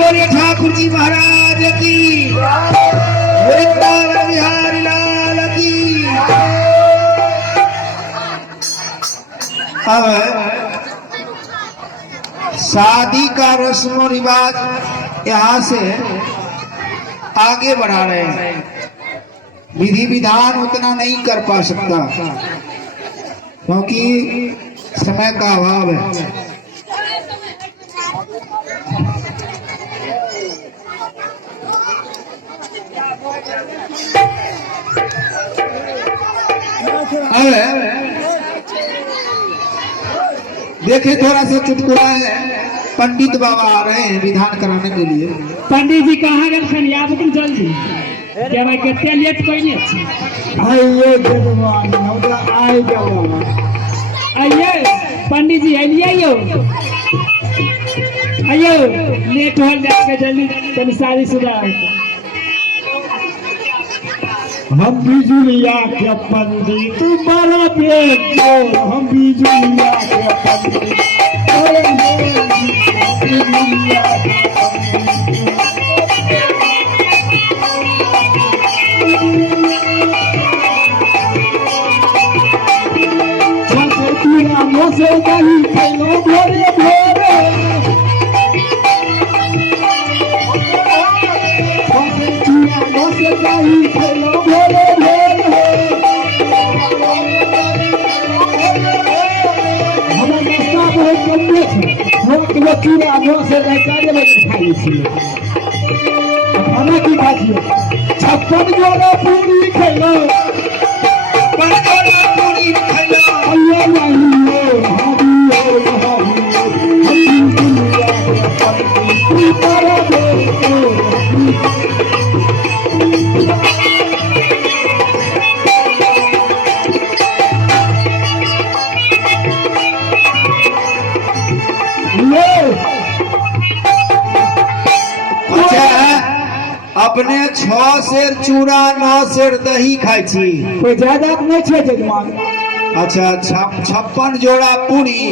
बोलिए ठाकुर जी महाराज की, वृंदावन बिहारी लाल की। अब शादी का रस्म रिवाज यहाँ से आगे बढ़ा रहे हैं। विधि विधान उतना नहीं कर पा सकता क्योंकि समय का अभाव है। देखिए थोड़ा सा चुटकुला है। पंडित बाबा आ रहे हैं विधान कराने के लिए। पंडित जी कहाँ गए आब तुम जल्दी क्या भाई कितने लेट कोई नहीं आइए पंडित जी आइए आइयो लेट हो जाएगा जल्दी तनी शादी शुदा। हम बिजुलिया के पंडित बड़ा बेटो, हम बिजुलिया के पंडित से नहीं खेलो भोरे भोरे से नहीं खेलो भोरे भोरे हमारे रास्ता बहुत कमरे थे वो चूड़ा नौ से 4 बजे खाई थी। खाना की खाती 56 जोड़ा पूरी खेलो अल्लाह नहीं अपने 6 सेर चूड़ा 9 सेर दही खाई छी। कोई ज्यादा नहीं छे जजमान। अच्छा 56 जोड़ा पूरी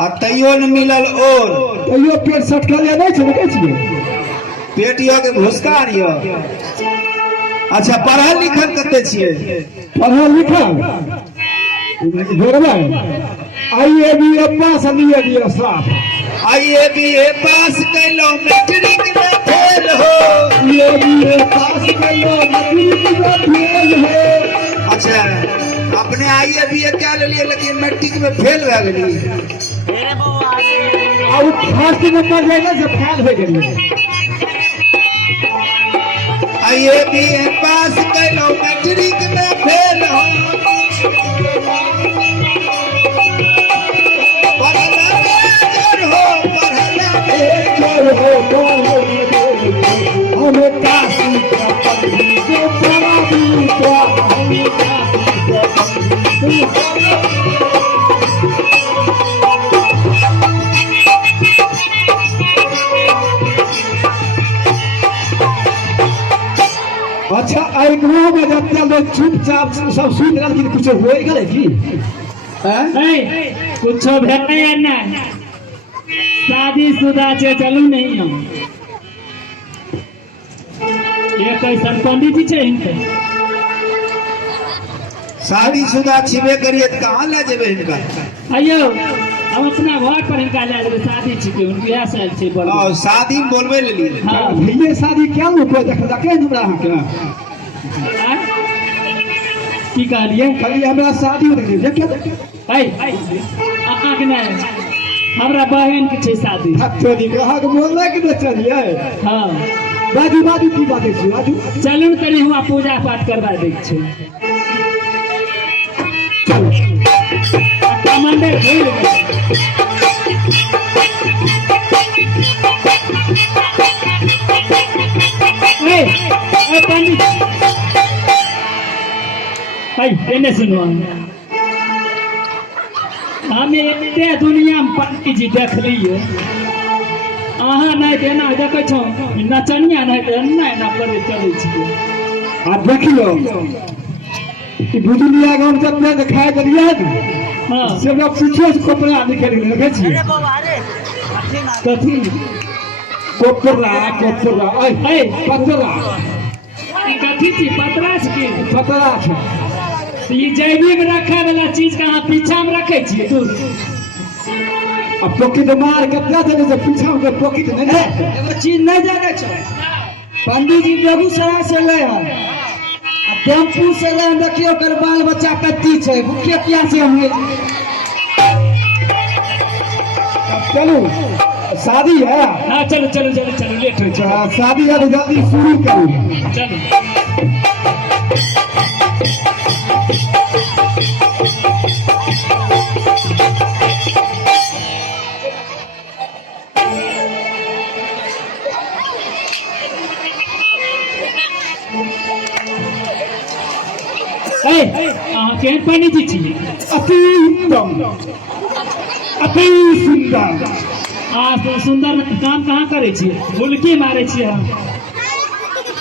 आ तैयो न मिलल और तैयो पेट सटकल नहीं छे देखे छिए। पेट यो के भुसका रियो। अच्छा पढ़ल लिखल कते छिए? पढ़ल लिखल जोरबा IABA पास IABA साफ IABA पास कैलो मैट्रिक में फेल हो। IABA पास कैलो मैट्रिक में फेल हो। अच्छा अपने IABA क्या ले लिए लेकिन मैट्रिक में फेल हो गई। और फर्स्ट नंबर लेने से फेल हो गई। IABA पास कैलो मैट्रिक में फेल हो। अच्छा गाँव में जब लोग चुपचाप सब सुन रहा कि कुछ हो गए कि कुछ भेटे ना शादी शुदा से चलू नहीं हम ये कैसा पंडित जी छे इनके शादी शुदा छिबे करिए कहाँ ले जेबे इनका। अयो हम अपना घर पर इनका ले जेबे शादी छिके उनकी यह साल छे बोल। हां शादी में बोलबे ले लिए। हां भैया शादी क्या लोग को देख के हमरा के की कहलिए खाली हमरा शादी देख क्या देख आहा के नहीं हमरा बहन के छे शादी। तोरी कहा के बोल के न चलिए। हां बाजू बाजू की बात है बाजू चलू तनी हुआ पूजा पाठ करवा दे छे। मंदिर भूल गए पंडित एने सुनो हम एते दुनिया में पंडित जी देख लिये अहाँ नहीं देना देखे छो नचनिया नहीं देना ना करे चले छी। आ देखियो कि बुजुलिया गांव जब मैं दिखाई दिया हां से जब पीछे से कपड़ा निकल गए देखे छी। कथी कोपरा कोपरा ए पतरा ई कथी छी पतरा छी पतरा छै। तो ये जैविक रखे वाला चीज का अहाँ पीछा में रखे छियै दूर आ पॉकेट मार कितना देने से पीछा के पॉकेट नहीं है। एगो चीज नहीं जाने छो, पंडित जी बेगूसराय से ले है आ टेम्पू से ले देखियो कर बाल बच्चा कत्ती छे भूखे प्यासे हुए। चलो शादी है। हाँ चलो चलो चलो चलो लेट हो अच्छा, शादी है तो जल्दी शुरू करो। चलो अहाँ केहन पंडित जी छी अति उत्तम अति सुंदर। अहाँ तो सुंदर काम कहाँ करे छियै मुल्की मारे छियै हम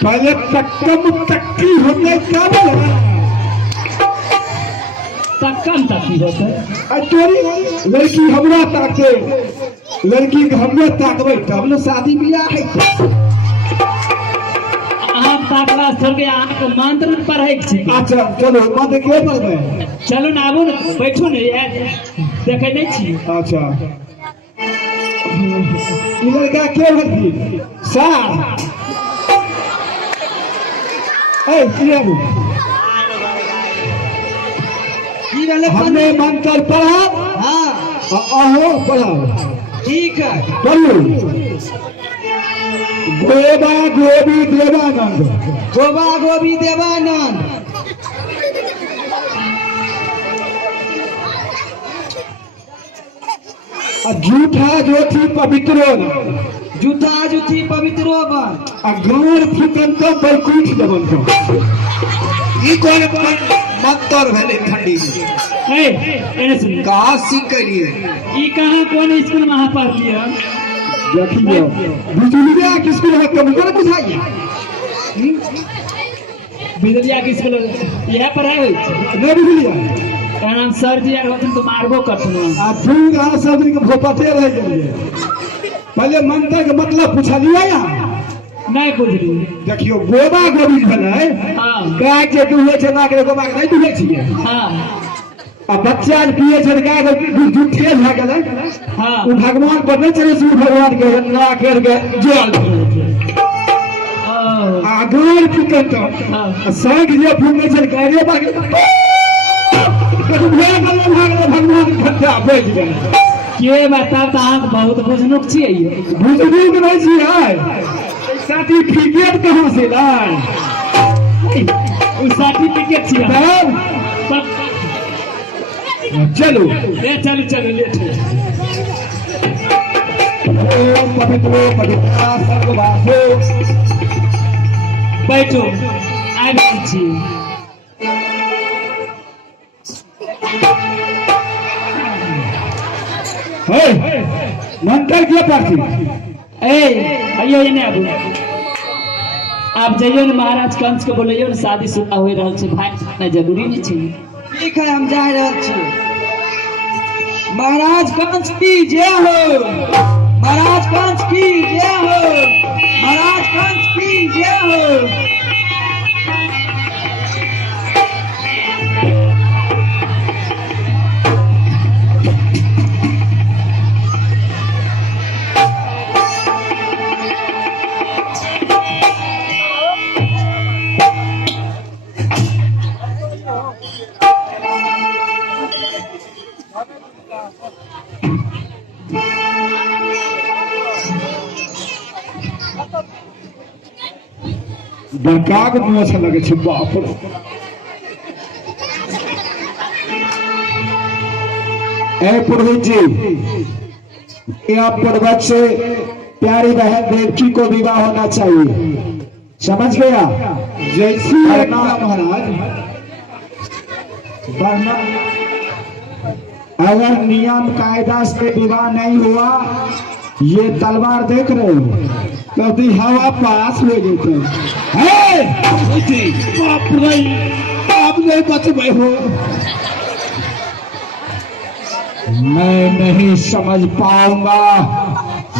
पहले तक्कम तक्की होते कब तक्कम तक्की होते तोरी लड़की हमरा ताके लड़की के हमे ताकबै तब न शादी बियाह है। अहाँ ताकला छोड़ के अहाँ के मंत्र पढ़ै छी। अच्छा चलो मत के पढ़बै। चलो ना आबू ने बैठू ने यार देखे नहीं छी। अच्छा ई लड़का के भरती सार ए कियाबू की वाले हमने मंत्र पढ़ा। हाँ अहो पढ़ाओ ठीक है। पढ़ो गोबा गोबी देवानंद गोबा गोबी देवानंद झूठा ज्योति पवित्रो जूठा जूठी पवित्रो बन गाँव फुकन तो बैकुंठ देवन को ई कोन मंत्र भेले ठंडी में ए एने सुन कहाँ सीख लिए ई कहाँ कौन स्कूल में अहाँ पढ़ लिया देखिए बिजुलिया किसको है कबूतर बुझाइए बिजलिया के स्कूल यह पढ़ाई होई छै नहीं बिजुलिया का नाम सर जी यार होतन तो मारबो करथुन। आ दूर आ सब दिन के भोपते रह गेलिए। पहले मंत्र के मतलब पूछलिए यहाँ नहीं बुझली देखियो गोबा गोबी भेलै हाँ गाय के दुहे छै ना के गोबा के नहीं दुहे छियै। हाँ आ बच्चा पिए छै गाय के दूध झूठे भए गेलै। हाँ उ भगवान पर नहीं चले शिव भगवान के ना कर के जल ओ, आ गाय फुकन तो हाँ साग जे फुकने छै गाय बागे भगवान के खड्डा बच गेल। के बताब तो अहाँ बहुत बुझनुक छियै ये बुजुर्ग नहीं छियै सर्टिफिकेट कहाँ से लाए उ सर्टिफिकेट छियै तब तब चलो ले चलो चलो लेट ओम पवित्रो पवित्रा सर्ववासो बैठो आगे छी हे मंत्र के पाठी ए अइयो एने आबू आप जइयो ने महाराज कंस के बोलइयो ने शादी शुदा होई रहल छै भाई ना जरूरी नहीं छै। ठीक है हम जा रहे छी। महाराज कंस की जय हो, महाराज कंस की जय हो, महाराज कंस की जय हो। बड़का के मुँह से लगे छै बाप रे। ए पुरोहित जी यह पर्वत से प्यारी बहन देवकी को विवाह होना चाहिए, समझ गया। जैसी महाराज वरना अगर नियम कायदा से विवाह नहीं हुआ, ये तलवार देख रहे हो कभी हवा पास ले जाते हैं। बाप रे आप नहीं बचबे हो। मैं नहीं समझ पाऊंगा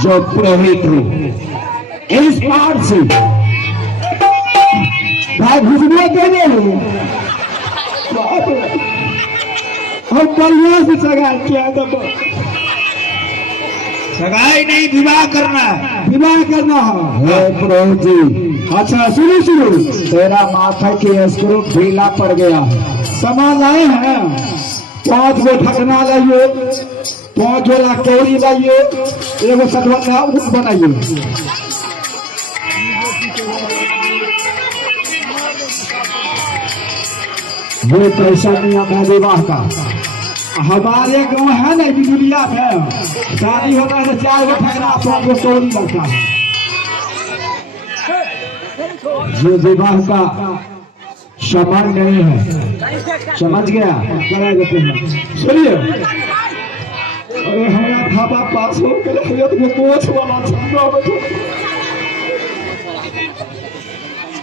जो पुरोहित हो इस पार से भाई घुसने देने हो हम बढ़िया से सगाई किया तब सगाई नहीं, विवाह करना है। विवाह करना है पुरोहित जी। अच्छा सुनो सुनो, तेरा माथा की स्क्रू ढीला पड़ गया है। सामान लाए हैं, 5 गो ढकना लाइए, 5 जोड़ा कौड़ी लाइए, 1 सतवंगा ऊट बनाइए। ये पैसा नियम है विवाह का। हमारे गाँव है ना बिजुलिया में, शादी होता है तो 4 गो ठगना 5 गो कौड़ी लगता है। ये विवाह का सामान नहीं है, समझ गया? करा देते हैं। सुनिए, अरे हमारा ढाबा पास हो गया तो कोच वाला छंदा बैठो।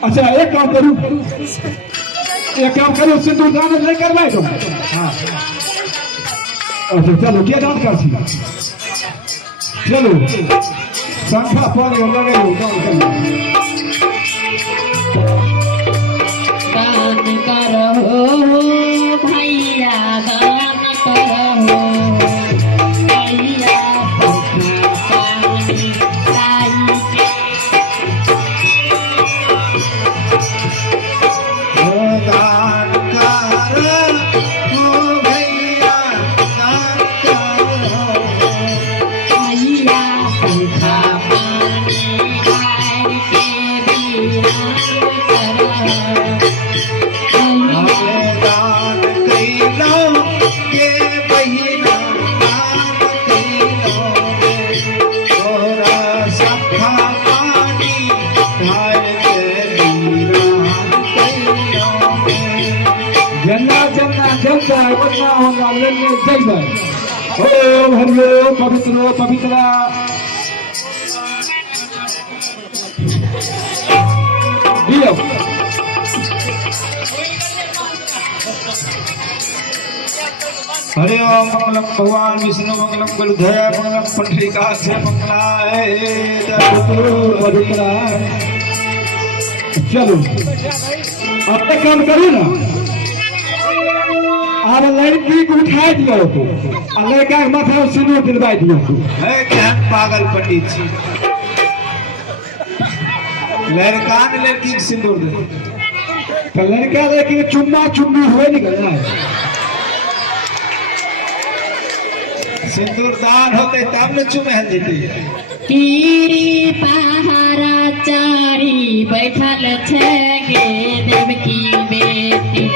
अच्छा एक काम करूँ, सिंदूर दान नहीं करवाए तो। हाँ अच्छा चलो, क्या दान कर चलो, संख्या पानी लगे दान करो भैया, दान करो भैया, दान करो भैया, दान करो भैया, पंखा पानी डाल के वीरान करो। दान कैलो के बहिना, दान कैलो तोरा सखा पानी ढाल के वीरान कैलो। जन्ना जन्ना जलता है वन्ना होगा लेने जल जाए। ओम हरिओ पवित्र पवित्र। दियो हरे ओम मंगलम भगवान विष्णु मंगलम गलधया मंगलम पंडरीकाक्ष मंगलाय पवित्र। चलो अब तक काम करो ना, और लड़की को उठा दिया और लड़का के माथा में सिंदूर दिलवा दिया। है क्या पागल पंडित जी, लड़का ने लड़की को सिंदूर दे तो लड़का लेके चुम्मा चुम्मी हुए निकलना है। सिंदूर दान होते तब न चुमे देते। कीरी पहारा चारी बैठल छे देवकी बेटी।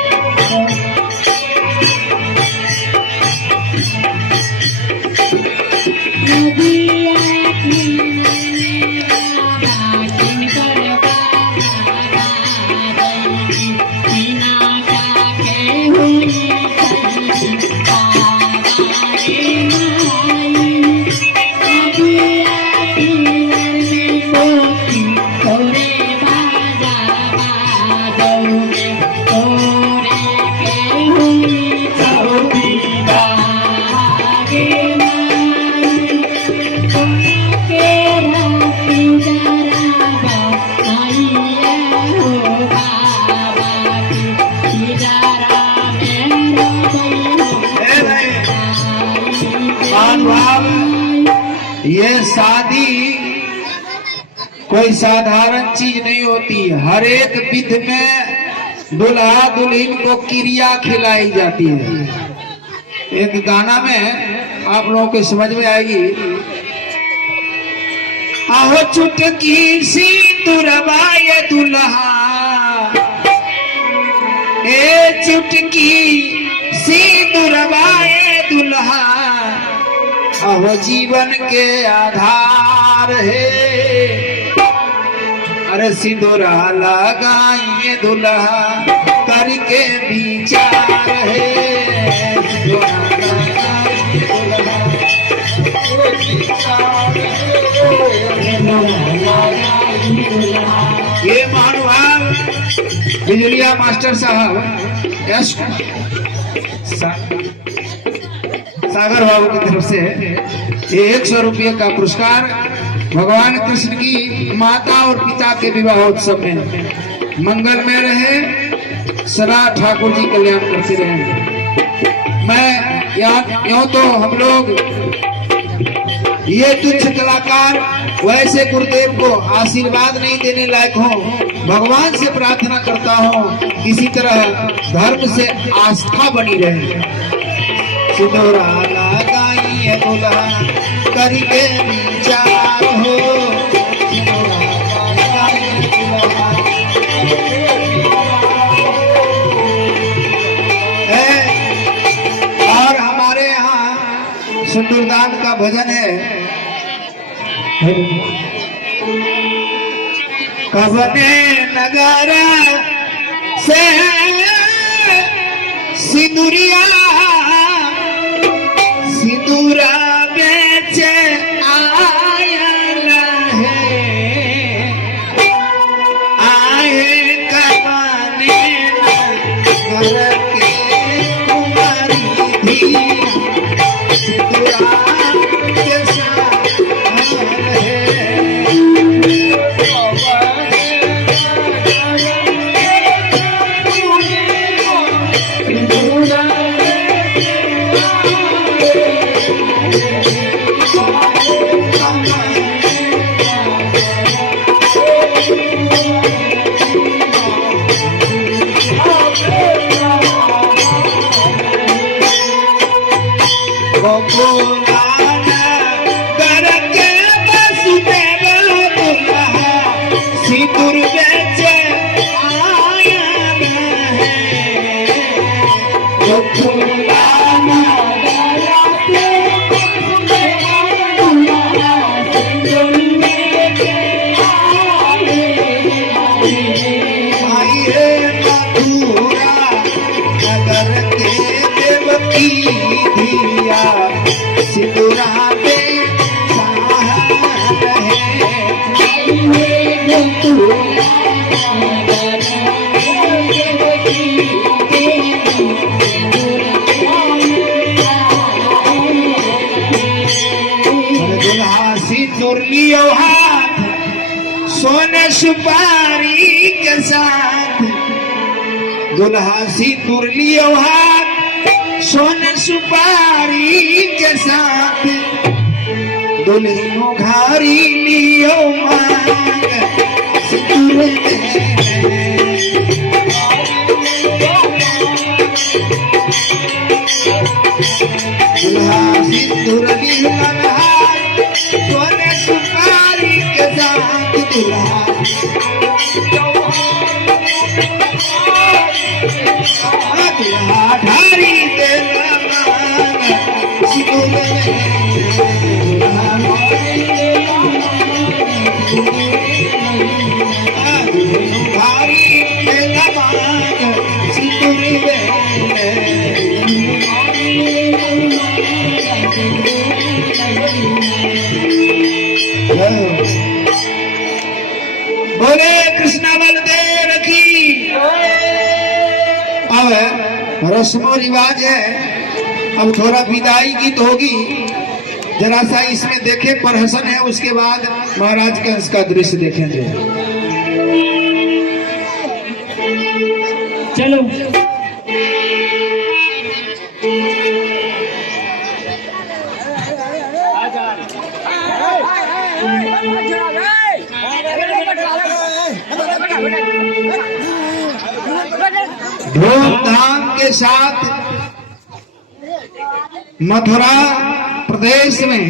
नदिया किनारे बाबा किनकर बाबा दैवी, बिना काके हुई खली बाबा रे माई। नदिया किनारे कोकी तोरे बाजा बाजोगे, तोरे के हुई चौकी बाबा रे माई। के राती जरागा आइया हो बाबा की जरा मेरा ए भाई मानवाब, ये शादी कोई साधारण चीज नहीं होती। हर एक विध में दुल्हा दुल्हन को क्रिया खिलाई जाती है। एक गाना में आप लोगों को समझ में आएगी। आहो चुटकी सी तुरबाए दुल्हा, ए चुटकी सी तुरबाए दुल्हा, आहो जीवन के आधार है। अरे सिंदूरा लगाइए दुल्हा करके विचार है। सिंदूरा लगाइए दुल्हा ये महानुभाव बिजलिया मास्टर साहब यश सागर बाबू की तरफ से 100 रुपये का पुरस्कार भगवान कृष्ण की माता और पिता के विवाहोत्सव में मंगलमय रहे, सदा ठाकुर जी कल्याण करते रहे। मैं यूं तो हम लोग ये तुच्छ कलाकार वैसे गुरुदेव को आशीर्वाद नहीं देने लायक हो, भगवान से प्रार्थना करता हूँ इसी तरह धर्म से आस्था बनी रहे। सिंदूरा लगाइए दुल्हा करके विचार हो, सिंदूरा लगाइए दुल्हा। और हमारे यहाँ सिंदूरदान का भजन है, कवने नगर से सिंदूरिया सिंदूरा बेचे आयल है, आए कवने नगर के कुमारी थी, सिंदूरा के साथ है। सोने सुपारी के साथ दुल्हा सिंदूर लियो हाथ, सोने सुपारी के साथ दुल्हनों घारी लियो मांग, सिंदूर दुल्हा सिंदूर लियो हाथ, सोने सुपारी के साथ दुल्हा ढारी देना मांग, सिंदूर भारी देना मांग, सिंदूर बोले कृष्णा बलदेव की। अब रस्मो रिवाज है, अब थोड़ा विदाई गीत होगी, जरा सा इसमें देखे प्रहसन है, उसके बाद महाराज कंस का दृश्य देखेंगे। चलो धूमधाम के साथ मथुरा प्रदेश में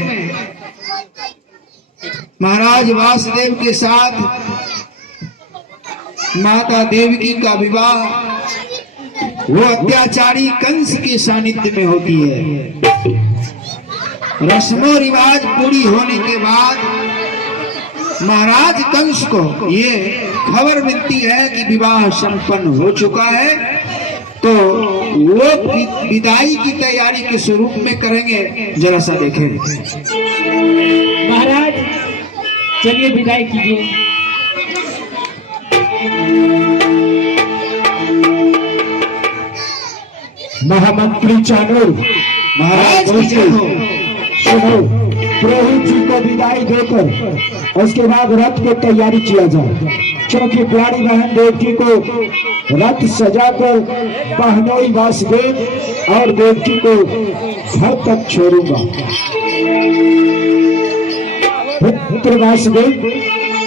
महाराज वासुदेव के साथ माता देवकी का विवाह वो अत्याचारी कंस के सानिध्य में होती है। रस्मों रिवाज पूरी होने के बाद महाराज कंस को ये खबर मिलती है कि विवाह संपन्न हो चुका है, तो वो विदाई की तैयारी के स्वरूप में करेंगे, जरा सा देखें। महाराज चलिए विदाई कीजिए। महामंत्री चाणूर महाराज की जय हो। सुनो पुरोहित जी को विदाई देकर उसके बाद रथ की तैयारी किया जाए, क्योंकि प्यारी बहन देवकी को रथ सजाकर बहनोई वासुदेव और देवकी को घर तक छोड़ूंगा। पुत्र वासुदेव,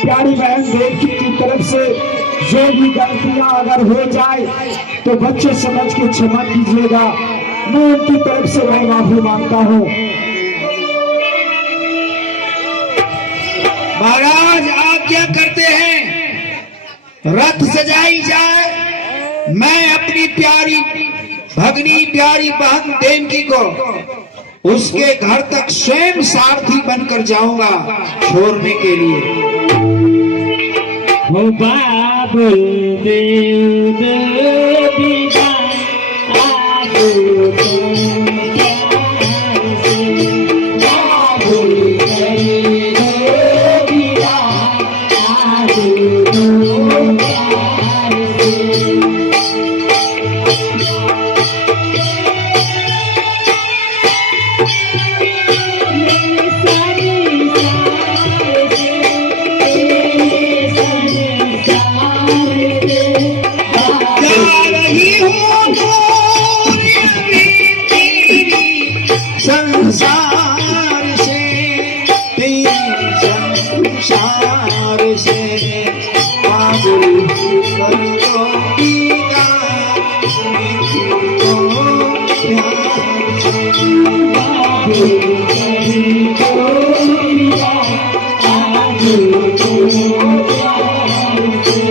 प्यारी बहन देवकी की तरफ से जो भी गलतियां अगर हो जाए तो बच्चे समझ के क्षमा कीजिएगा। मैं उनकी तरफ से मैं माफी मांगता हूँ। महाराज आज्ञा करते हैं, रथ सजाई जाए। मैं अपनी प्यारी भगनी प्यारी बहन देवकी को उसके घर तक स्वयं सारथी बनकर जाऊंगा छोड़ने के लिए। हो बाबुल देव देविका आगो तुम प्यार से, बाबुल देव देविका आगो तुम प्यार से। संसार से तेरी संसार से बाबुल कर दो दीदार, प्यार से बाबुल कर दो दीदार, बाबुल को प्यार से।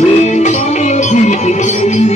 Yeah.